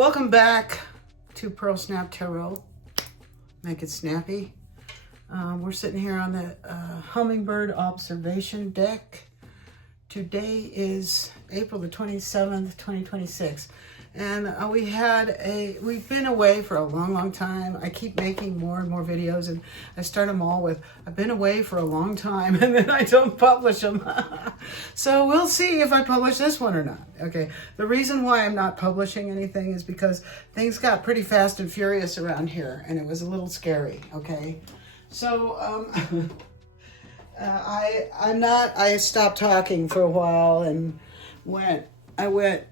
Welcome back to Pearl Snap Tarot. Make it snappy. We're sitting here on the Hummingbird Observation Deck. Today is April the 27th, 2026. And we've been away for a long time. I keep making more and more videos, and I start them all with, I've been away for a long time, and then I don't publish them. So we'll see if I publish this one or not. Okay, the reason why I'm not publishing anything is because things got pretty fast and furious around here, and it was a little scary, okay? So, I stopped talking for a while and I went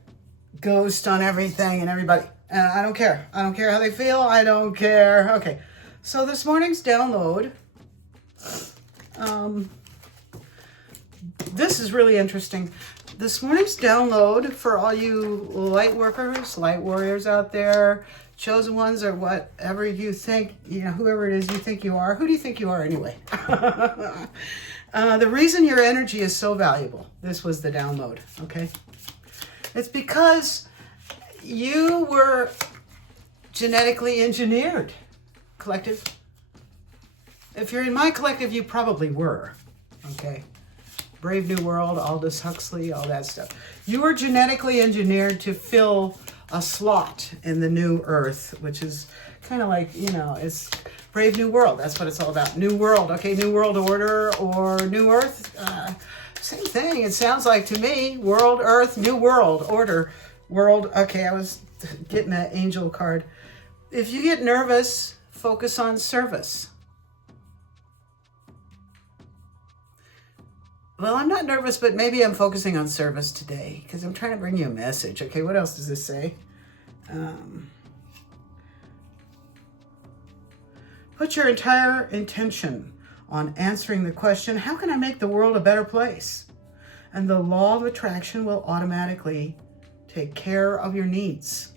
ghost on everything and everybody. I don't care. I don't care how they feel. I don't care. Okay. So this morning's download, this is really interesting. This morning's download for all you light workers, light warriors out there, chosen ones, or whatever you think, whoever it is you think you are. Who do you think you are anyway? The reason your energy is so valuable, this was the download, okay? It's because you were genetically engineered, collective. If you're in my collective, you probably were, okay? Brave New World, Aldous Huxley, all that stuff. You were genetically engineered to fill a slot in the new earth, which is kind of like, it's Brave New World. That's what it's all about. New world, okay? New world order or new earth. Same thing. It sounds like to me, world, earth, new world, order, world. Okay, I was getting an angel card. If you get nervous, focus on service. Well, I'm not nervous, but maybe I'm focusing on service today because I'm trying to bring you a message. Okay, what else does this say? Put your entire intention on answering the question, how can I make the world a better place? And the law of attraction will automatically take care of your needs.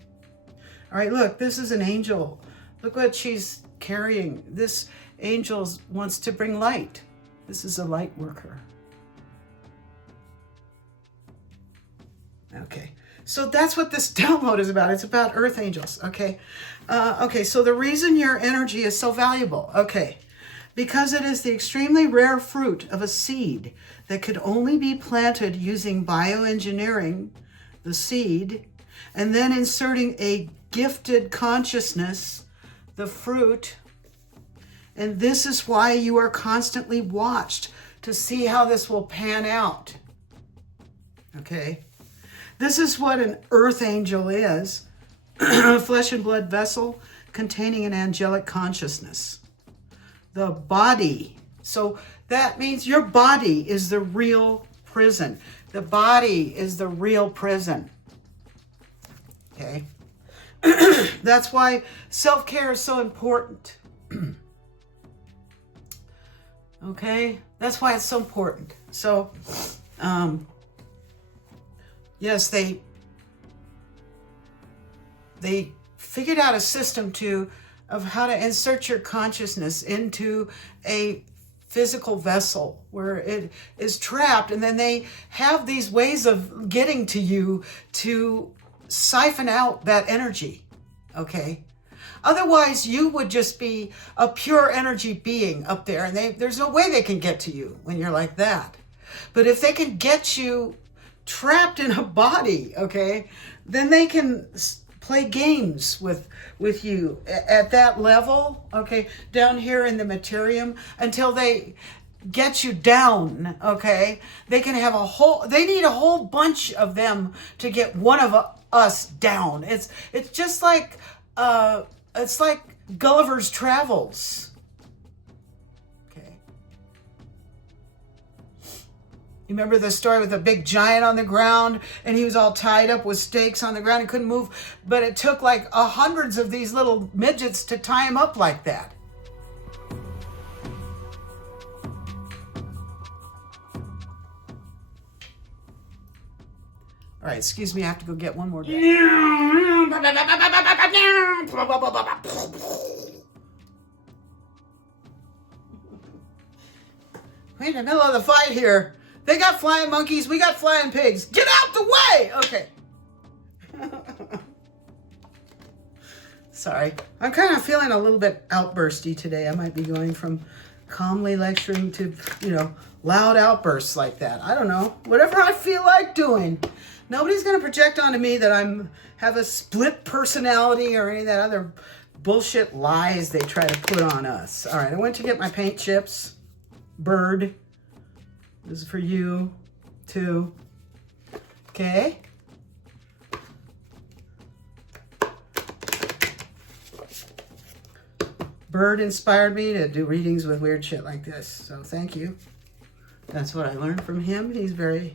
All right, look, this is an angel. Look what she's carrying. This angel wants to bring light. This is a light worker. Okay, so that's what this download is about. It's about earth angels, okay? Okay, so the reason your energy is so valuable, okay, because it is the extremely rare fruit of a seed that could only be planted using bioengineering the seed and then inserting a gifted consciousness, the fruit. And this is why you are constantly watched to see how this will pan out, okay? This is what an earth angel is, a flesh and blood vessel containing an angelic consciousness. The body, so that means your body is the real prison. The body is the real prison, okay? That's why self-care is so important, okay? That's why it's so important. So, yes, they figured out a system of how to insert your consciousness into a physical vessel where it is trapped, and then they have these ways of getting to you to siphon out that energy, okay? Otherwise, you would just be a pure energy being up there, and there's no way they can get to you when you're like that. But if they can get you trapped in a body, okay, then they can play games with you at that level, okay, down here in the materium until they get you down, okay? They can have they need a whole bunch of them to get one of us down. It's just like, it's like Gulliver's Travels. Remember the story with the big giant on the ground, and he was all tied up with stakes on the ground and couldn't move, but it took like hundreds of these little midgets to tie him up like that. All right, excuse me, I have to go get one more. We're in the middle of the fight here. They got flying monkeys, we got flying pigs. Get out the way! Okay. Sorry. I'm kind of feeling a little bit outbursty today. I might be going from calmly lecturing to, loud outbursts like that. I don't know. Whatever I feel like doing. Nobody's going to project onto me that have a split personality or any of that other bullshit lies they try to put on us. All right, I went to get my paint chips. Bird. This is for you, too. Okay. Bird inspired me to do readings with weird shit like this, so thank you. That's what I learned from him. He's very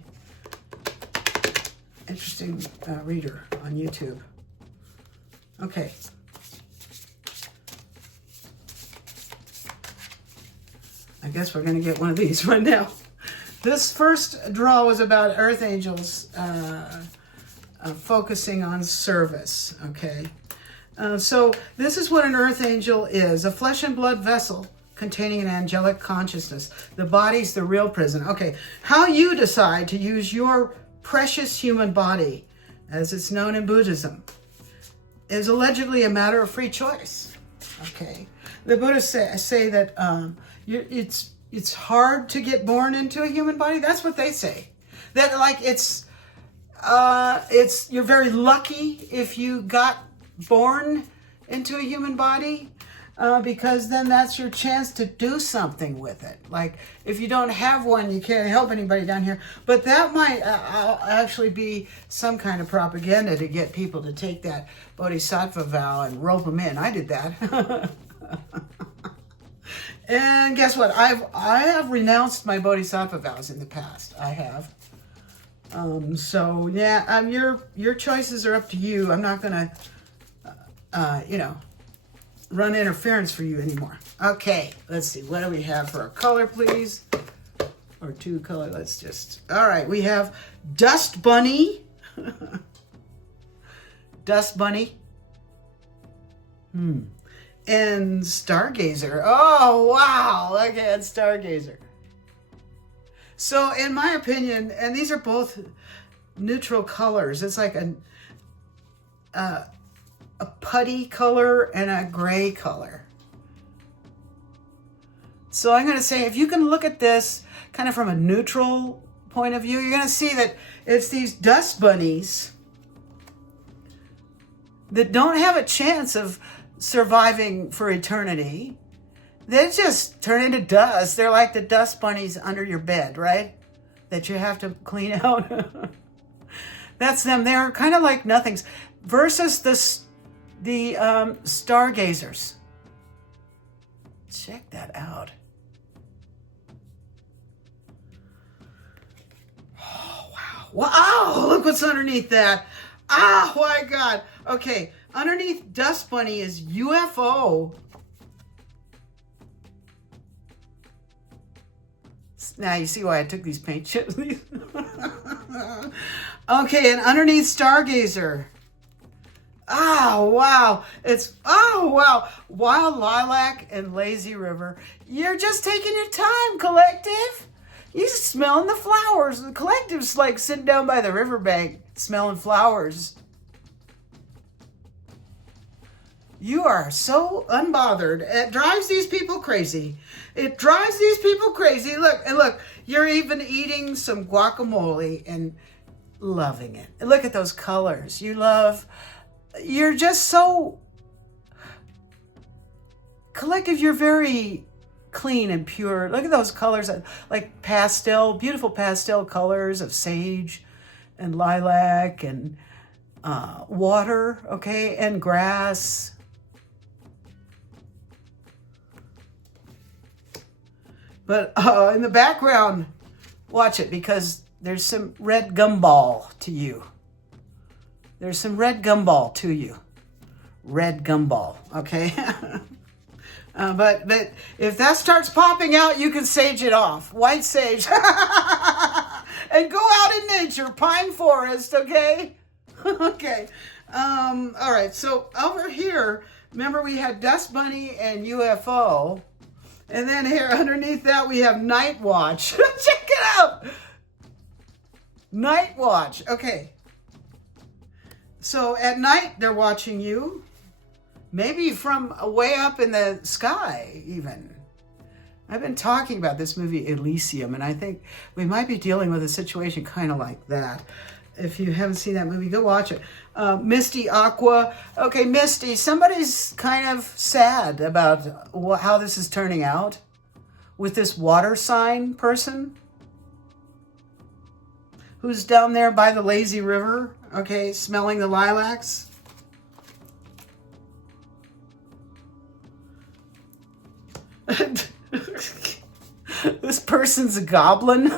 interesting reader on YouTube. Okay. I guess we're going to get one of these right now. This first draw was about Earth Angels focusing on service, okay? So this is what an Earth Angel is, a flesh and blood vessel containing an angelic consciousness. The body's the real prison. Okay, how you decide to use your precious human body, as it's known in Buddhism, is allegedly a matter of free choice, okay? The Buddhists say that it's hard to get born into a human body. That's what they say. That like you're very lucky if you got born into a human body, because then that's your chance to do something with it. Like if you don't have one, you can't help anybody down here. But that might actually be some kind of propaganda to get people to take that bodhisattva vow and rope them in. I did that. And guess what? I have renounced my bodhisattva vows in the past. I have. So yeah, your choices are up to you. I'm not gonna, run interference for you anymore. Okay, let's see. What do we have for a color, please? Or two color. All right, we have Dust Bunny. Dust Bunny. And Stargazer. Oh, wow. Look at Stargazer. So in my opinion, and these are both neutral colors. It's like a putty color and a gray color. So I'm going to say, if you can look at this kind of from a neutral point of view, you're going to see that it's these dust bunnies that don't have a chance of surviving for eternity. They just turn into dust. They're like the dust bunnies under your bed, right? That you have to clean out. That's them. They're kind of like nothings. Versus the stargazers. Check that out. Oh, wow. Wow, look what's underneath that. Oh, my God. Okay, underneath Dust Bunny is UFO. Now you see why I took these paint chips. Okay, and underneath Stargazer. Oh, wow. Wow. Wild Lilac and Lazy River. You're just taking your time, collective. You're smelling the flowers. The collective's like sitting down by the riverbank smelling flowers. You are so unbothered. It drives these people crazy. It drives these people crazy. Look, you're even eating some guacamole and loving it. And look at those colors. You're just so collective. You're very clean and pure. Look at those colors, like beautiful pastel colors of sage and lilac and water, okay, and grass. But in the background, watch it, because there's some red gumball to you. There's some red gumball to you. Red gumball, okay? But if that starts popping out, you can sage it off. White sage. And go out in nature, pine forest, okay? Okay. All right, so over here, remember we had Dust Bunny and UFO. And then here underneath that we have Night Watch. Check it out. Night Watch. Okay. So at night they're watching you. Maybe from way up in the sky, even. I've been talking about this movie Elysium, and I think we might be dealing with a situation kind of like that. If you haven't seen that movie, go watch it. Misty Aqua. Okay, Misty, somebody's kind of sad about how this is turning out with this water sign person who's down there by the lazy river, okay, smelling the lilacs. This person's a goblin.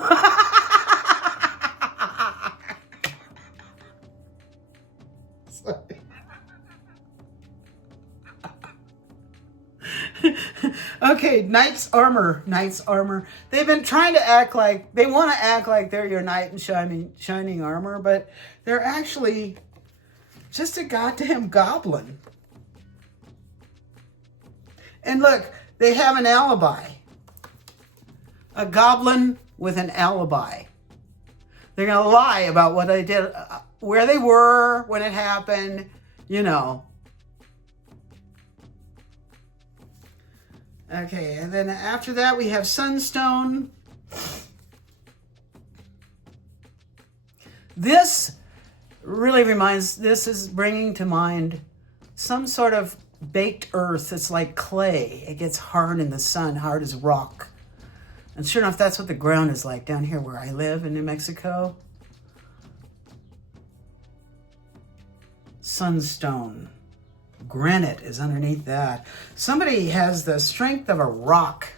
Okay, knight's armor. Knight's armor. They've been trying to act like, they want to act like they're your knight in shining armor, but they're actually just a goddamn goblin. And look, they have an alibi. A goblin with an alibi. They're going to lie about what they did, where they were when it happened, you know. Okay, and then after that we have Sunstone. This really this is bringing to mind some sort of baked earth. It's like clay. It gets hard in the sun, hard as rock. And sure enough, that's what the ground is like down here where I live in New Mexico. Sunstone. Granite is underneath that. Somebody has the strength of a rock,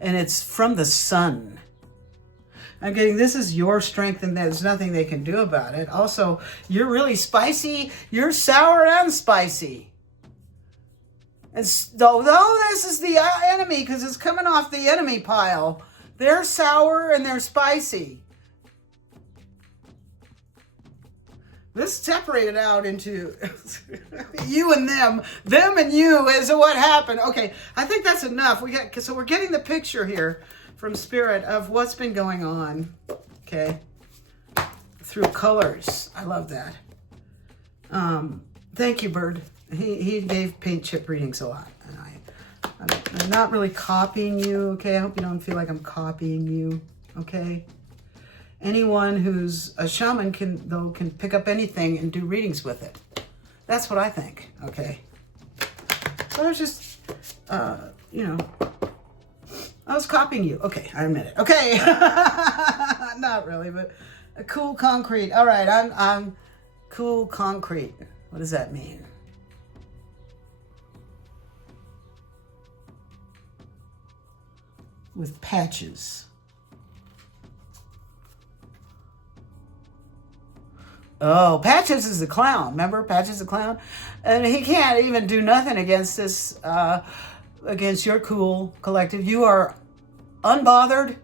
and it's from the sun. I'm getting, this is your strength, and there's nothing they can do about it. Also, you're really spicy. You're sour and spicy. And though this is the enemy, because it's coming off the enemy pile, they're sour and they're spicy. This separated out into you and them and you is what happened. Okay, I think that's enough. So we're getting the picture here from Spirit of what's been going on. Okay, through colors. I love that. Thank you, Bird. He gave paint chip readings a lot, and I'm not really copying you. Okay, I hope you don't feel like I'm copying you. Okay. Anyone who's a shaman can pick up anything and do readings with it. That's what I think, okay? So I was just, you know, I was copying you. Okay, I admit it. Okay, not really, but a cool concrete. All right, I'm cool concrete. What does that mean? With patches. Oh, Patches is the clown. Remember, Patches the clown? And he can't even do nothing against this, against your cool collective. You are unbothered,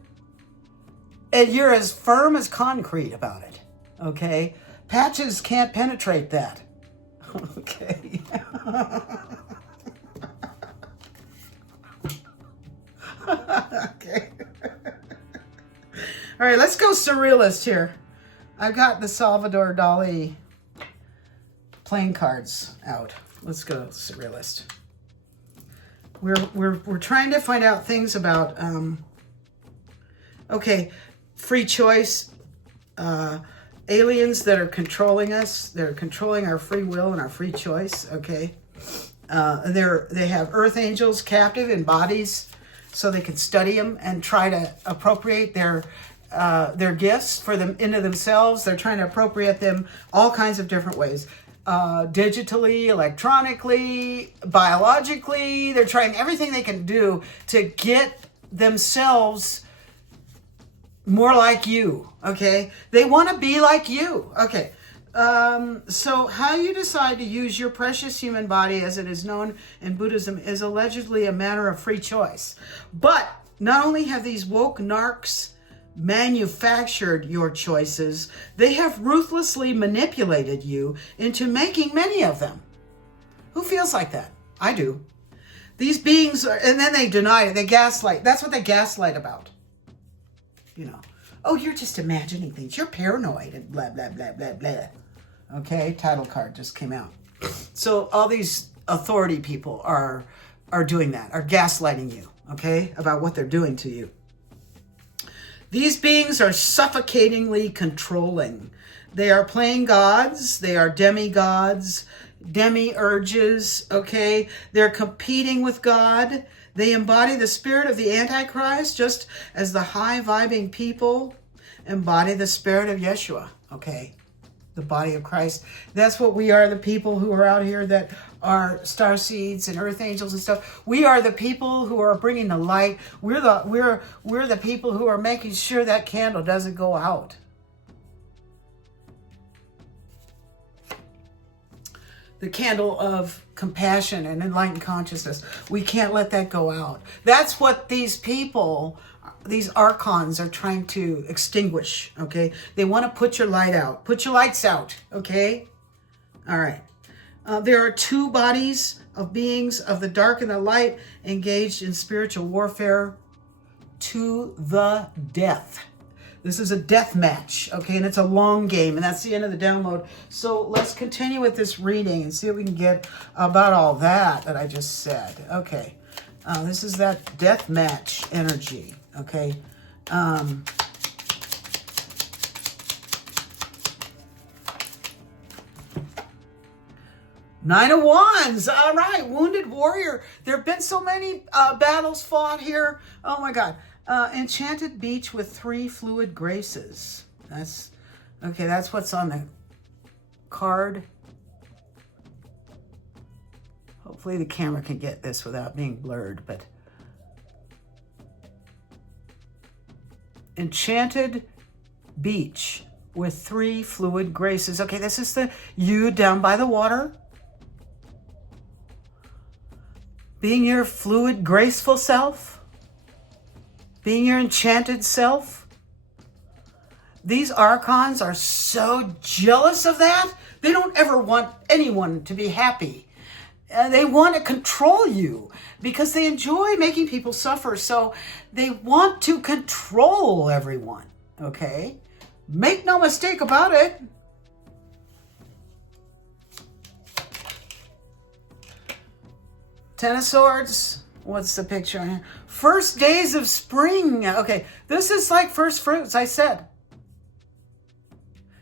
and you're as firm as concrete about it, okay? Patches can't penetrate that, okay? Okay. All right, let's go surrealist here. I've got the Salvador Dali playing cards out. Let's go surrealist. We're trying to find out things about okay, free choice, aliens that are controlling us. They're controlling our free will and our free choice. Okay, they have earth angels captive in bodies, so they can study them and try to appropriate their gifts for them into themselves. They're trying to appropriate them all kinds of different ways. Digitally, electronically, biologically. They're trying everything they can do to get themselves more like you, okay? They want to be like you, okay? So how you decide to use your precious human body, as it is known in Buddhism, is allegedly a matter of free choice. But not only have these woke narcs manufactured your choices, they have ruthlessly manipulated you into making many of them. Who feels like that? I do. These beings are, and then they deny it. They gaslight. That's what they gaslight about. You know, oh, you're just imagining things. You're paranoid and blah, blah, blah, blah, blah. Okay, title card just came out. So all these authority people are doing that, are gaslighting you, okay, about what they're doing to you. These beings are suffocatingly controlling. They are playing gods. They are demigods, demiurges, okay? They're competing with God. They embody the spirit of the Antichrist, just as the high-vibing people embody the spirit of Yeshua, okay? The body of Christ. That's what we are, the people who are out here that are starseeds and earth angels and stuff. We are the people who are bringing the light. We're the people who are making sure that candle doesn't go out. The candle of compassion and enlightened consciousness. We can't let that go out. That's what these people, these archons, are trying to extinguish, okay? They want to put your light out. Put your lights out, okay? All right. There are two bodies of beings of the dark and the light engaged in spiritual warfare to the death. This is a death match, okay? And it's a long game, and that's the end of the download. So let's continue with this reading and see what we can get about all that I just said. Okay. This is that death match energy, okay? Nine of Wands. All right. Wounded warrior. There have been so many battles fought here. Oh, my God. Enchanted beach with 3 fluid graces. That's okay. That's what's on the card. Hopefully the camera can get this without being blurred, but enchanted beach with 3 fluid graces. Okay, this is the you down by the water. Being your fluid, graceful self. Being your enchanted self. These archons are so jealous of that. They don't ever want anyone to be happy. They want to control you because they enjoy making people suffer. So they want to control everyone, okay? Make no mistake about it. Ten of Swords. What's the picture on here? First days of spring. Okay, this is like first fruits, I said.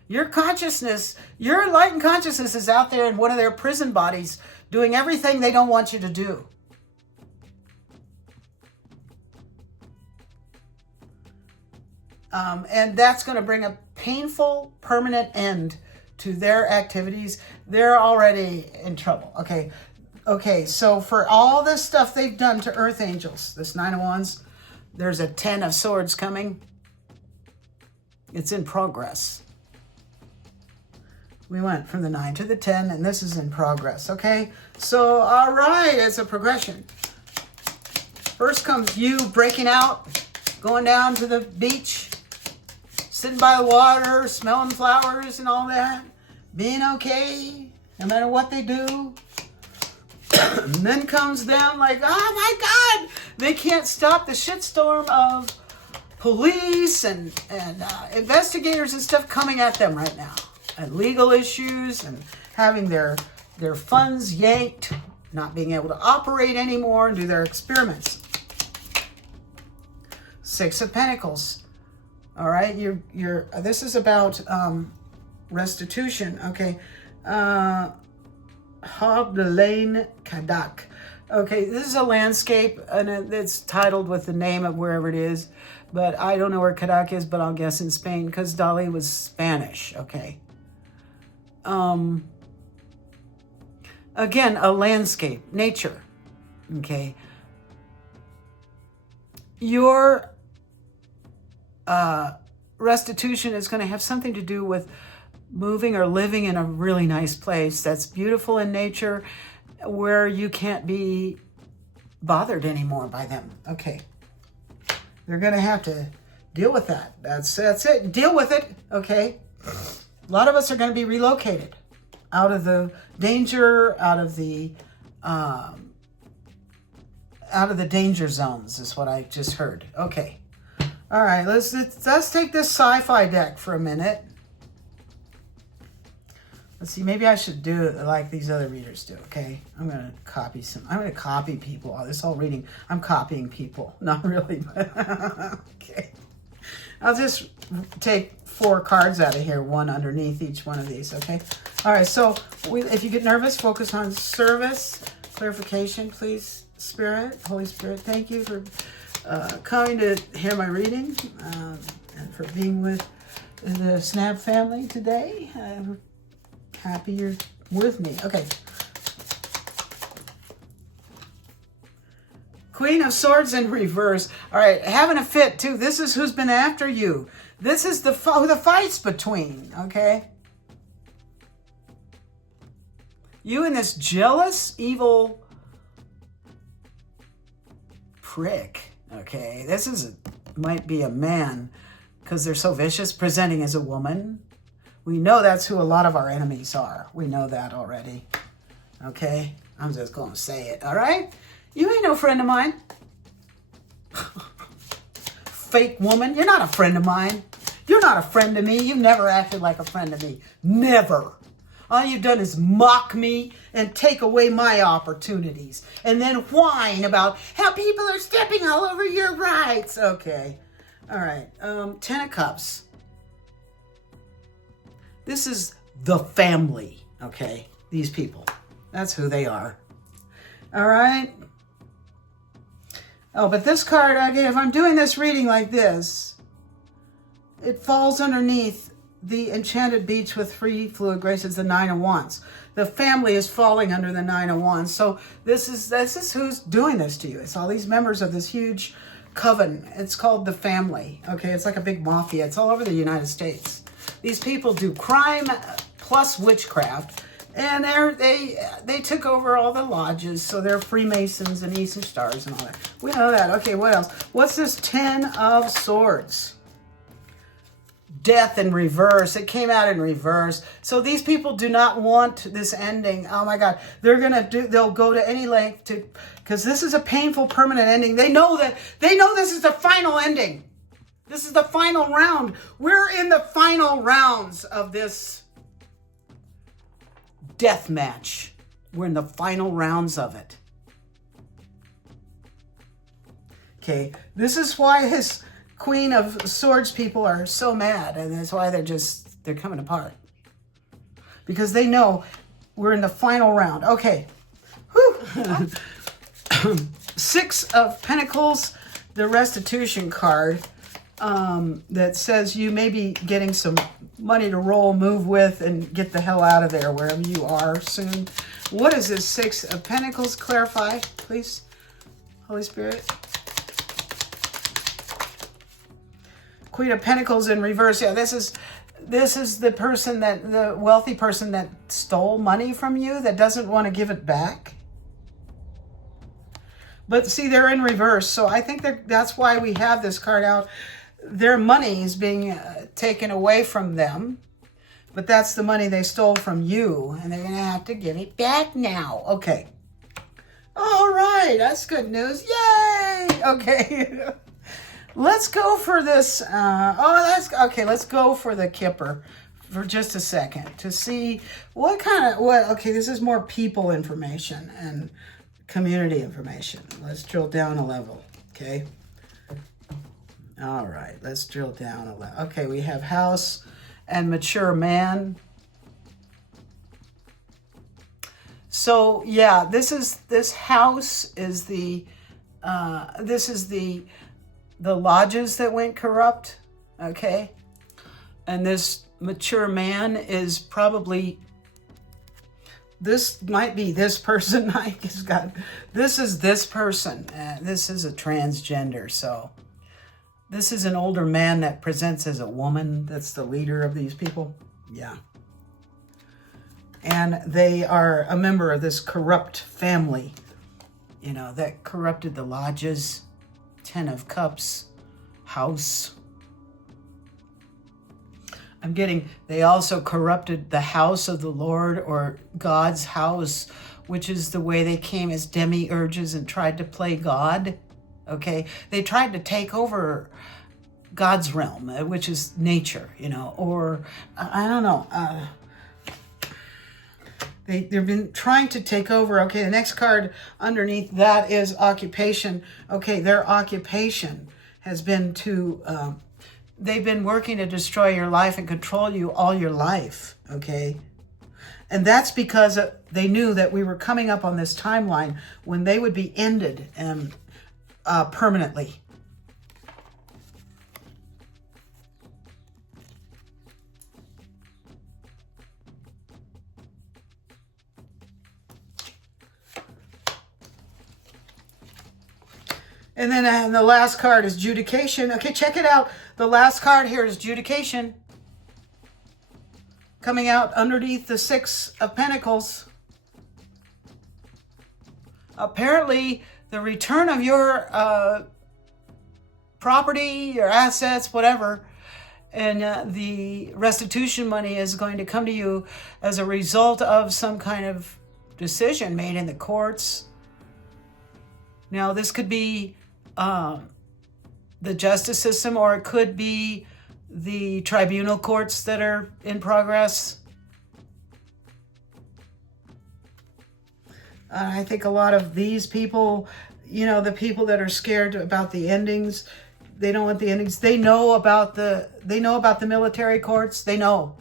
Your consciousness, your enlightened consciousness is out there in one of their prison bodies doing everything they don't want you to do. And that's going to bring a painful, permanent end to their activities. They're already in trouble, okay? Okay, so for all this stuff they've done to earth angels, this 9 of Wands, there's a 10 of Swords coming. It's in progress. We went from the 9 to the 10, and this is in progress, okay? So, all right, it's a progression. First comes you breaking out, going down to the beach, sitting by the water, smelling flowers and all that, being okay, no matter what they do. And then comes them like, oh my God, they can't stop the shitstorm of police and investigators and stuff coming at them right now. And legal issues and having their funds yanked, not being able to operate anymore and do their experiments. 6 of Pentacles. All right, this is about restitution, okay? Habdelain Kadak. Okay, this is a landscape, and it's titled with the name of wherever it is, but I don't know where Kadak is, but I'll guess in Spain, because Dali was Spanish, okay? Again, a landscape, nature, okay? Your restitution is going to have something to do with moving or living in a really nice place that's beautiful in nature, where you can't be bothered anymore by them. Okay. They're going to have to deal with that. That's it. Deal with it. Okay. A lot of us are going to be relocated out of the danger, out of the danger zones is what I just heard. Okay. All right. Let's take this sci-fi deck for a minute. Let's see, maybe I should do it like these other readers do, okay? I'm going to copy people. Oh, this whole reading, I'm copying people. Not really, but okay. I'll just take 4 cards out of here, one underneath each one of these, okay? All right, so if you get nervous, focus on service, clarification, please, Spirit, Holy Spirit. Thank you for coming to hear my reading and for being with the Snap family today. I'm happy you're with me. Okay. Queen of Swords in reverse. All right, having a fit too. This is who's been after you. This is who the fight's between, okay? You and this jealous, evil prick, okay? This might be a man because they're so vicious, presenting as a woman. We know that's who a lot of our enemies are. We know that already, okay? I'm just going to say it, all right? You ain't no friend of mine. Fake woman, you're not a friend of mine. You're not a friend of me. You never acted like a friend of me. Never. All you've done is mock me and take away my opportunities. And then whine about how people are stepping all over your rights. Okay. All right. 10 of Cups. This is the family, okay? These people. That's who they are. All right? Oh, but this card, okay, if I'm doing this reading like this, it falls underneath the Enchanted Beach with Free Fluid Grace. It's the 9 of Wands. The family is falling under the 9 of Wands. So this is who's doing this to you. It's all these members of this huge coven. It's called the family, okay? It's like a big mafia. It's all over the United States. These people do crime plus witchcraft. And they took over all the lodges, so they're Freemasons and Eastern Stars and all that. We know that. Okay, what else? What's this 10 of Swords? Death in reverse. It came out in reverse. So these people do not want this ending. Oh my God. They'll go to any length to, because this is a painful permanent ending. They know this is the final ending. This is the final round. We're in the final rounds of this death match. We're in the final rounds of it. Okay, this is why his Queen of Swords people are so mad, and that's why they're coming apart. Because they know we're in the final round. Okay. Whew. 6 of Pentacles, the restitution card. That says you may be getting some money to roll, move with, and get the hell out of there wherever you are soon. What is this 6 of Pentacles? Clarify, please, Holy Spirit. Queen of Pentacles in reverse. Yeah, this is the wealthy person that stole money from you that doesn't want to give it back. But see, they're in reverse, so I think that's why we have this card out. Their money is being taken away from them, but that's the money they stole from you, and they're going to have to give it back now. Okay. All right, that's good news. Yay! Okay. Let's go for this. Let's go for the Kipper for just a second to see okay, this is more people information and community information. Let's drill down a level, okay? All right, let's drill down a little. Okay, we have house and mature man. So yeah, this house is the lodges that went corrupt, okay? And this mature man is probably, this might be this person. This is this person. This is a transgender, so. This is an older man that presents as a woman that's the leader of these people. Yeah. And they are a member of this corrupt family, that corrupted the lodges. 10 of Cups, house. They also corrupted the house of the Lord, or God's house, which is the way they came as demiurges and tried to play God. Okay, they tried to take over God's realm, which is nature, or I don't know. They've been trying to take over. Okay, the next card underneath that is occupation. Okay, their occupation has been to, they've been working to destroy your life and control you all your life. Okay, and that's because they knew that we were coming up on this timeline when they would be ended permanently. And then the last card is Judication. Okay, check it out. The last card here is Judication. Coming out underneath the Six of Pentacles. Apparently, the return of your property, your assets, whatever, and the restitution money is going to come to you as a result of some kind of decision made in the courts. Now, this could be the justice system, or it could be the tribunal courts that are in progress. I think a lot of these people, you know, the people that are scared about the endings, they don't want the endings. They know about the military courts. They know.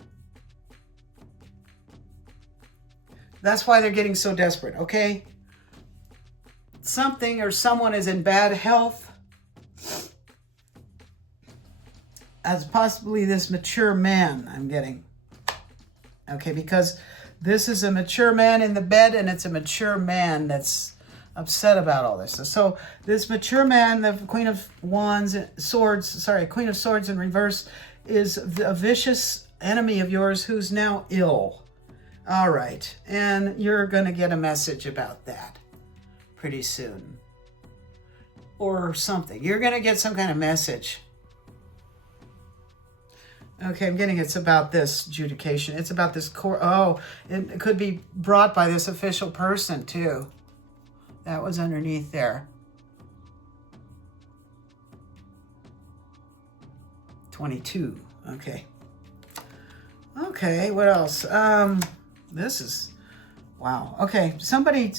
That's why they're getting so desperate, okay? Something or someone is in bad health, as possibly this mature man I'm getting. Okay, because this is a mature man in the bed, and it's a mature man that's upset about all this. So this mature man, the Queen of Swords in reverse, is a vicious enemy of yours who's now ill. All right, and you're going to get a message about that pretty soon. Or something. You're going to get some kind of message. Okay, I'm getting it's about this Judication. It's about this court. Oh, it could be brought by this official person too. That was underneath there. 22. Okay. Okay, what else? This is, wow. Okay, somebody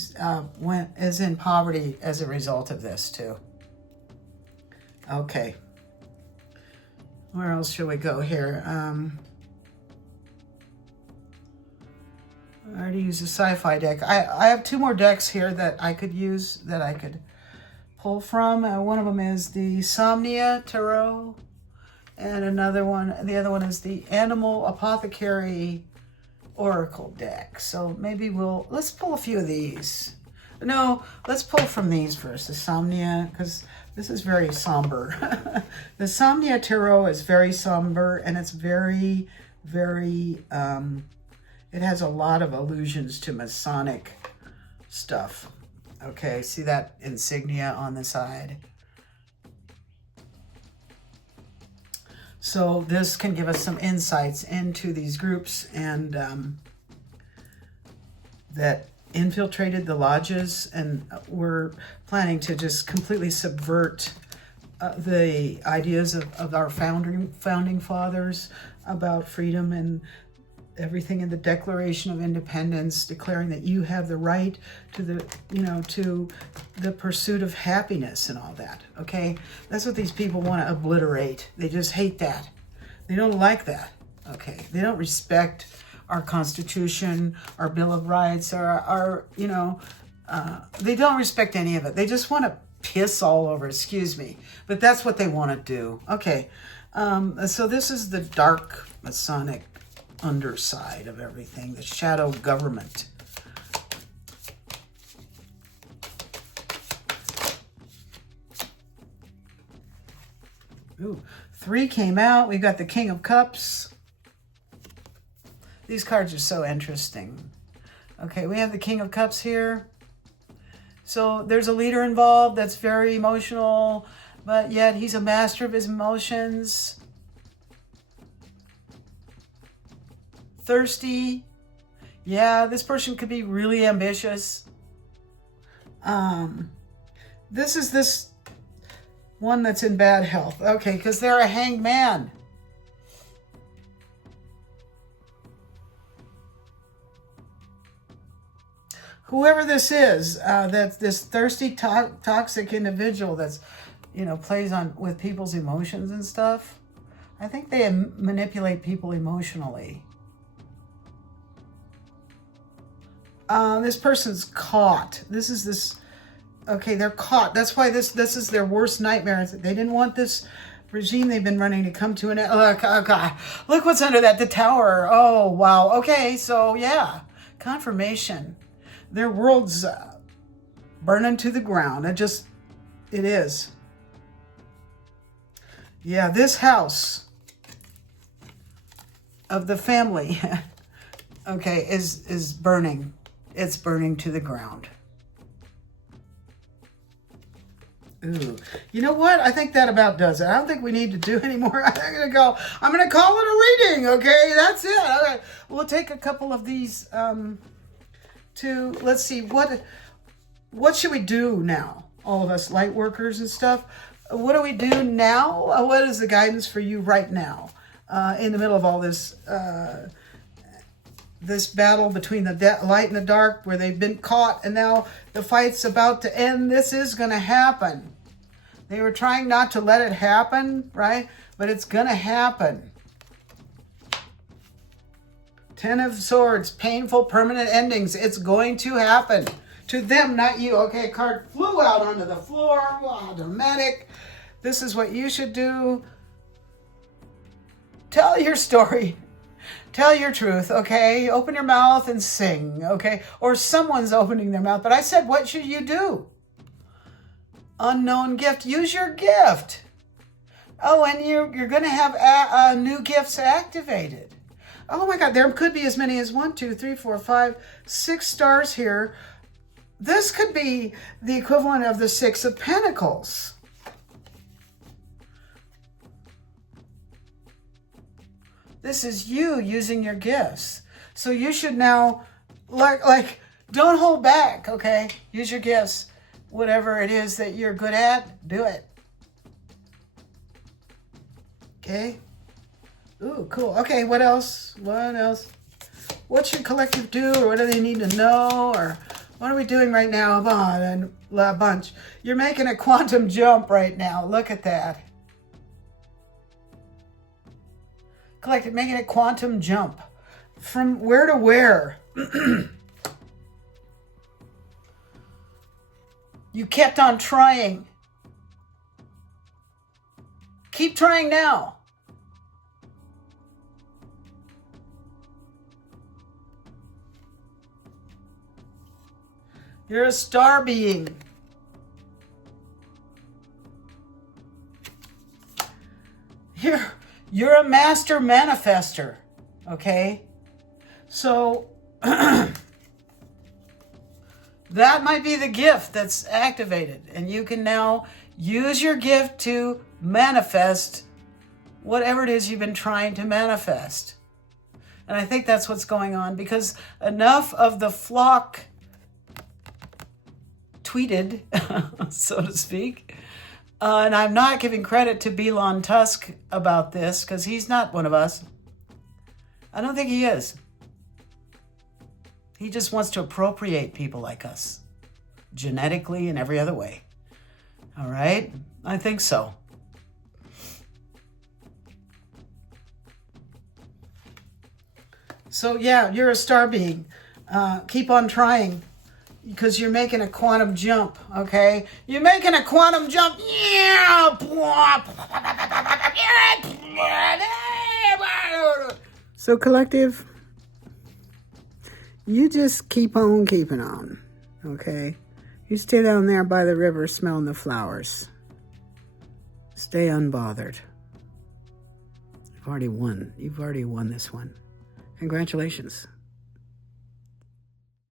is in poverty as a result of this too. Okay. Where else should we go here? I already used a sci-fi deck. I have two more decks here that I could use, that I could pull from. One of them is the Somnia Tarot, and the other one is the Animal Apothecary Oracle deck. So maybe let's pull a few of these. No, let's pull from these first, the Somnia, because this is very somber. The Somnia Tarot is very somber, and it's very, very, it has a lot of allusions to Masonic stuff. Okay, see that insignia on the side? So this can give us some insights into these groups and that infiltrated the lodges and were planning to just completely subvert the ideas of our founding fathers about freedom and everything in the Declaration of Independence, declaring that you have the right to the pursuit of happiness and all that. Okay, that's what these people want to obliterate. They just hate that. They don't like that. Okay, they don't respect our Constitution, our Bill of Rights, they don't respect any of it. They just want to piss all over, excuse me. But that's what they want to do. Okay, so this is the dark Masonic underside of everything, the shadow government. Ooh, 3 came out. We got the King of Cups. These cards are so interesting. Okay, we have the King of Cups here. So there's a leader involved that's very emotional, but yet he's a master of his emotions. Thirsty. Yeah, this person could be really ambitious. This is this one that's in bad health. Okay, because they're a hanged man. whoever this is, that's this thirsty, toxic individual that's, plays on with people's emotions and stuff. I think they manipulate people emotionally. This person's caught. Okay, they're caught. That's why this is their worst nightmare. They didn't want this regime they've been running to come to an end. Oh, God. Look what's under that, the tower. Oh, wow. Okay, so yeah, confirmation. Their world's burning to the ground. It is. Yeah, this house of the family, okay, is burning. It's burning to the ground. Ooh, you know what? I think that about does it. I don't think we need to do any more. I'm gonna call it a reading. Okay, that's it. All right, we'll take a couple of these. Let's see what should we do now? All of us light workers and stuff. What do we do now? What is the guidance for you right now? In the middle of all this. This battle between the light and the dark, where they've been caught and now the fight's about to end. This is going to happen. They were trying not to let it happen, right? But it's going to happen. Ten of Swords, painful, permanent endings. It's going to happen. To them, not you. Okay, card flew out onto the floor. Wow, dramatic. This is what you should do. Tell your story. Tell your truth, okay? Open your mouth and sing, okay? Or someone's opening their mouth. But I said, what should you do? Unknown gift. Use your gift. Oh, and you're going to have new gifts activated. Oh, my God. There could be as many as 1, 2, 3, 4, 5, 6 stars here. This could be the equivalent of the 6 of Pentacles. This is you using your gifts. So you should now, like, don't hold back, okay? Use your gifts. Whatever it is that you're good at, do it. Okay? Ooh, cool. Okay, what else? What else? What should collective do, or what do they need to know, or what are we doing right now? A bunch. You're making a quantum jump right now. Look at that. Collective, making a quantum jump. From where to where? You kept on trying. Keep trying now. You're a star being. You're a master manifester, okay? So that might be the gift that's activated, and you can now use your gift to manifest whatever it is you've been trying to manifest. And I think that's what's going on, because enough of the flock tweeted, so to speak. And I'm not giving credit to Elon Tusk about this, because he's not one of us. I don't think he is. He just wants to appropriate people like us, genetically and every other way. All right? I think so. So yeah, you're a star being. Keep on trying. Because you're making a quantum jump, okay? You're making a quantum jump. So collective, you just keep on keeping on, okay? You stay down there by the river smelling the flowers. Stay unbothered. You've already won. You've already won this one. Congratulations.